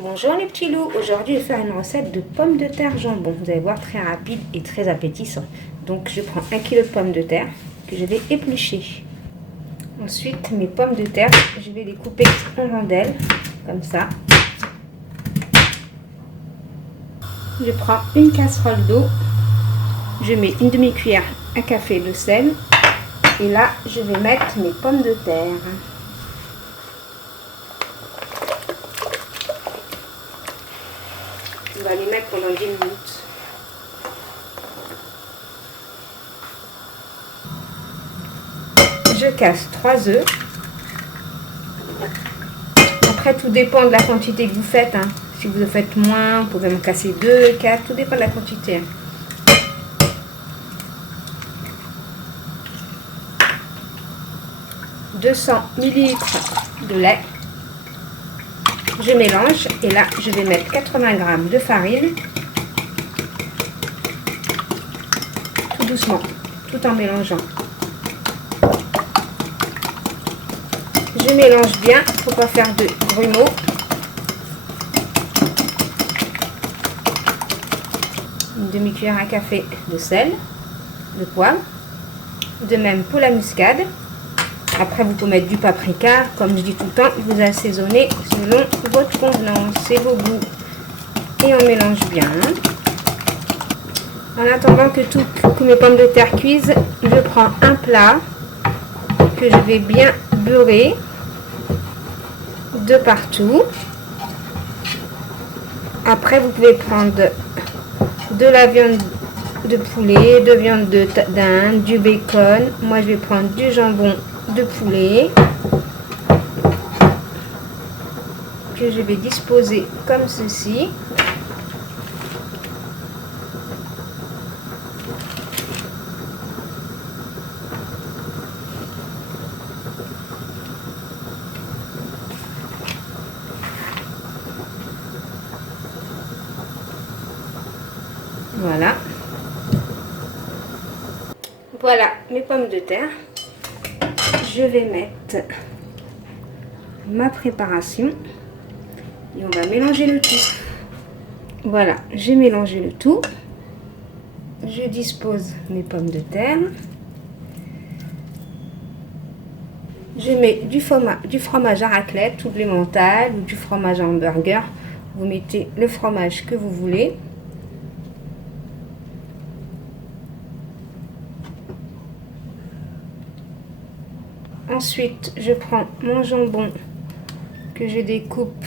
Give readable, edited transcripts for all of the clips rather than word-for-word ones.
Bonjour les petits loups, aujourd'hui je vais faire une recette de pommes de terre jambon. Vous allez voir, très rapide et très appétissant. Donc je prends 1 kg de pommes de terre que je vais éplucher. Ensuite mes pommes de terre, je vais les couper en rondelles, comme ça. Je prends une casserole d'eau, je mets une demi-cuillère à café de sel et là je vais mettre mes pommes de terre. On va les mettre pendant 10 minutes. Je casse 3 œufs. Après, tout dépend de la quantité que vous faites. Si vous en faites moins, vous pouvez me casser 2, 4, tout dépend de la quantité. 200 ml de lait. Je mélange et là je vais mettre 80 g de farine, tout doucement, tout en mélangeant. Je mélange bien pour pas faire de grumeaux. Une demi-cuillère à café de sel, de poivre, de même pour la muscade. Après, vous pouvez mettre du paprika. Comme je dis tout le temps, vous assaisonnez selon votre convenance et vos goûts. Et on mélange bien. En attendant que mes pommes de terre cuisent, je prends un plat que je vais bien beurrer de partout. Après, vous pouvez prendre de la viande de poulet, de viande de dinde, du bacon. Moi, je vais prendre du jambon de poulet que je vais disposer comme ceci. Voilà. Voilà mes pommes de terre. Je vais mettre ma préparation et on va mélanger le tout. Voilà, j'ai mélangé le tout. Je dispose mes pommes de terre. Je mets du fromage à raclette ou de l'emmental ou du fromage à hamburger. Vous mettez le fromage que vous voulez. Ensuite, je prends mon jambon que je découpe,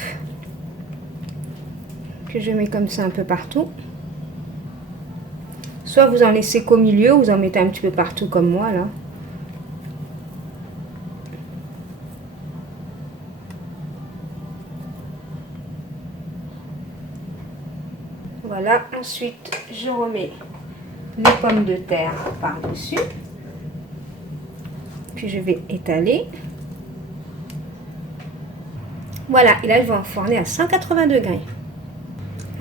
que je mets comme ça un peu partout. Soit vous en laissez qu'au milieu, ou vous en mettez un petit peu partout comme moi là. Voilà, ensuite je remets les pommes de terre par-dessus. Puis je vais étaler. Voilà, et là je vais enfourner à 180 degrés.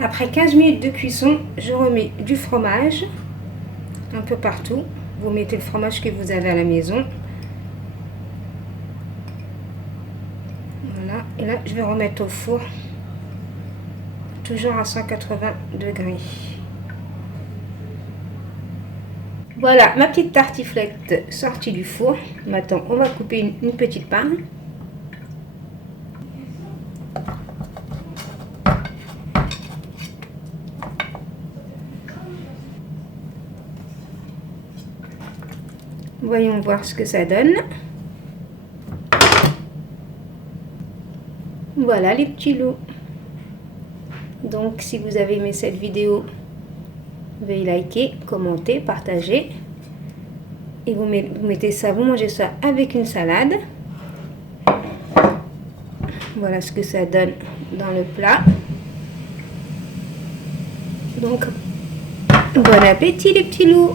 Après 15 minutes de cuisson, je remets du fromage un peu partout. Vous mettez le fromage que vous avez à la maison. Voilà, et là je vais remettre au four, toujours à 180 degrés. Voilà ma petite tartiflette sortie du four. Maintenant, on va couper une petite part. Voyons voir ce que ça donne. Voilà les petits loups. Donc si vous avez aimé cette vidéo, veuillez liker, commenter, partager. Et vous mettez ça, vous mangez ça avec une salade. Voilà ce que ça donne dans le plat. Donc, bon appétit les petits loups!